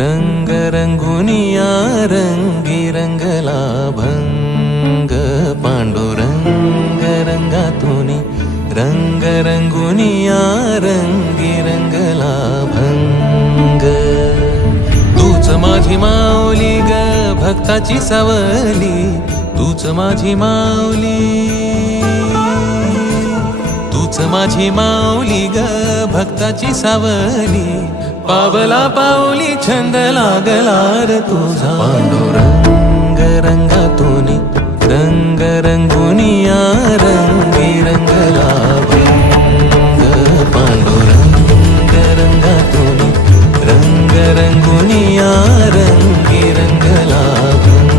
रंग रंगुनिया रंगी रंगला भंग पांडुरंग रंगातुनी रंग रंगुनिया रंगी रंगला भंग तूच माझी माऊली ग भक्ताची सावली तूच माझी माऊली तूच माझी माऊली ग भक्ताची सावली पावला पाऊली छंद लागला रे तुझा पांडुरंग रंगातुनी रंग रंगुनिया रंगी रंगला भंग पांडुरंग रंगातुनी रंग रंगुनिया रंगी रंगला भंग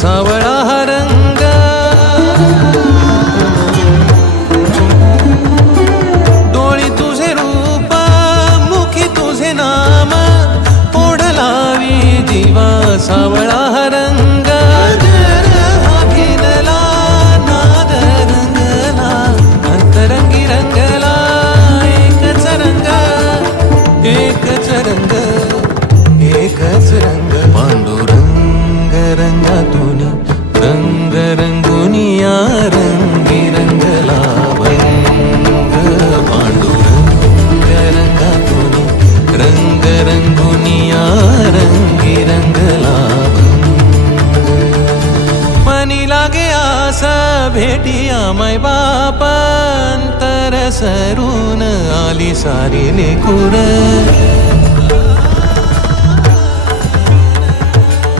सावळा हा रंग डोळी तुझे रूप मुखी तुझे नाम ओढ लावी जीवा सावळा हा रंग घेतला नाद रंगला अंतरंगी रंगला एकच रंग एकच रंग एकच रंग पांडुरंग रंगातुनी रंग रंगुनिया रंगी रंगला भंग पांडुरंग रंगातुनी रंग रंगुनिया रंगी रंगला भंग मनी लागे आस भेटिया माय बाप अंतर सरून आली सारी लेकुर